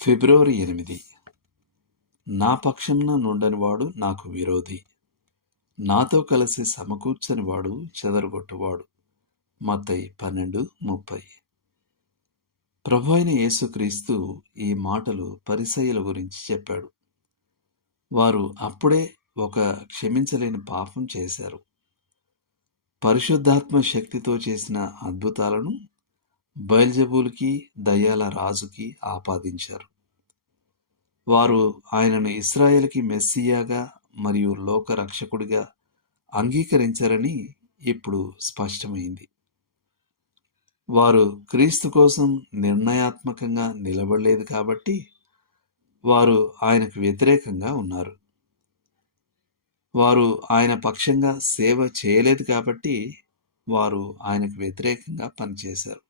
ఫిబ్రవరి 8. నా పక్షంన నుండనివాడు నాకు విరోధి, నాతో కలిసి సమకూర్చనివాడు చెదరగొట్టువాడు. మత్తయి 12:30. ప్రభువైన యేసుక్రీస్తు ఈ మాటలు పరిసయ్యుల గురించి చెప్పాడు. వారు అప్పుడే ఒక క్షమించలేని పాపం చేశారు. పరిశుద్ధాత్మ శక్తితో చేసిన అద్భుతాలను బయల్జెబూలుకి, దయ్యాల రాజుకి ఆపాదించారు. వారు ఆయనను ఇశ్రాయేలుకి మెస్సియాగా మరియు లోక రక్షకుడిగా అంగీకరించారని ఇప్పుడు స్పష్టమైంది. వారు క్రీస్తు కోసం నిర్ణయాత్మకంగా నిలబడలేదు కాబట్టి వారు ఆయనకు వ్యతిరేకంగా ఉన్నారు. వారు ఆయన పక్షంగా సేవ చేయలేదు కాబట్టి వారు ఆయనకు వ్యతిరేకంగా పనిచేశారు.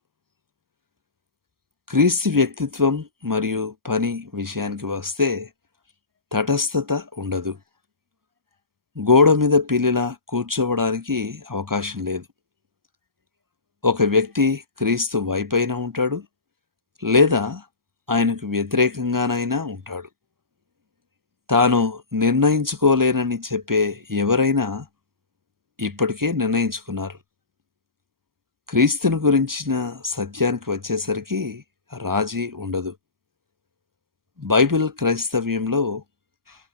క్రీస్తు వ్యక్తిత్వం మరియు పని విషయానికి వస్తే తటస్థత ఉండదు. గోడ మీద పిల్లిలా కూర్చోవడానికి అవకాశం లేదు. ఒక వ్యక్తి క్రీస్తు వైపైన ఉంటాడు, లేదా ఆయనకు వ్యతిరేకంగానైనా ఉంటాడు. తాను నిర్ణయించుకోలేనని చెప్పే ఎవరైనా ఇప్పటికే నిర్ణయించుకున్నారు. క్రీస్తుని గురించిన సత్యానికి వచ్చేసరికి రాజీ ఉండదు. బైబిల్ క్రైస్తవ్యంలో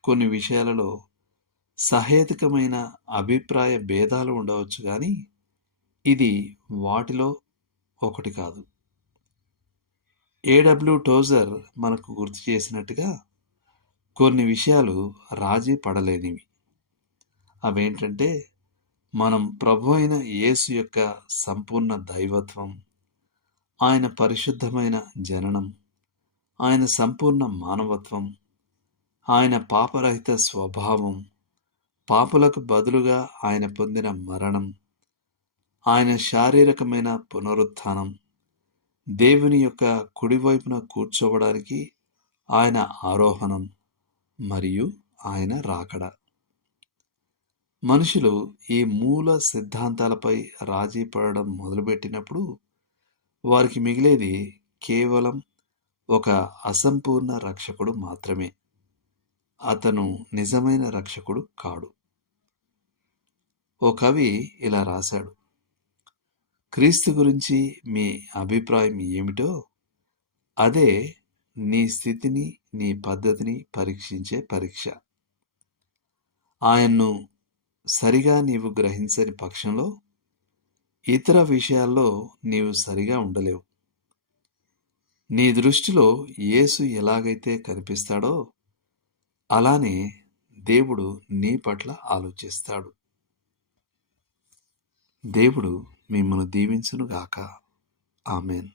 కొన్ని విషయాలలో సహేతుకమైన అభిప్రాయ భేదాలు ఉండవచ్చు, కానీ ఇది వాటిలో ఒకటి కాదు. A.W. టోజర్ మనకు గుర్తు చేసినట్టుగా కొన్ని విషయాలు రాజీ పడలేనివి. అవేంటంటే, మనం ప్రభు అయిన యేసు యొక్క సంపూర్ణ దైవత్వం, ఆయన పరిశుద్ధమైన జననం, ఆయన సంపూర్ణ మానవత్వం, ఆయన పాపరహిత స్వభావం, పాపులకు బదులుగా ఆయన పొందిన మరణం, ఆయన శారీరకమైన పునరుత్థానం, దేవుని యొక్క కుడివైపున కూర్చోవడానికి ఆయన ఆరోహణం మరియు ఆయన రాకడ. మనుషులు ఈ మూల సిద్ధాంతాలపై రాజీ పడడం మొదలుపెట్టినప్పుడు వారికి మిగిలేది కేవలం ఒక అసంపూర్ణ రక్షకుడు మాత్రమే. అతను నిజమైన రక్షకుడు కాడు. ఓ కవి ఇలా రాశాడు: క్రీస్తు గురించి మీ అభిప్రాయం ఏమిటో అదే నీ స్థితిని, నీ పద్ధతిని పరీక్షించే పరీక్ష. ఆయన్ను సరిగా నీవు గ్రహించని పక్షంలో ఇతర విషయాల్లో నీవు సరిగా ఉండలేవు. నీ దృష్టిలో యేసు ఎలాగైతే కనిపిస్తాడో అలానే దేవుడు నీ పట్ల ఆలోచిస్తాడు. దేవుడు మిమ్మల్ని దీవించునుగాక. ఆమేన్.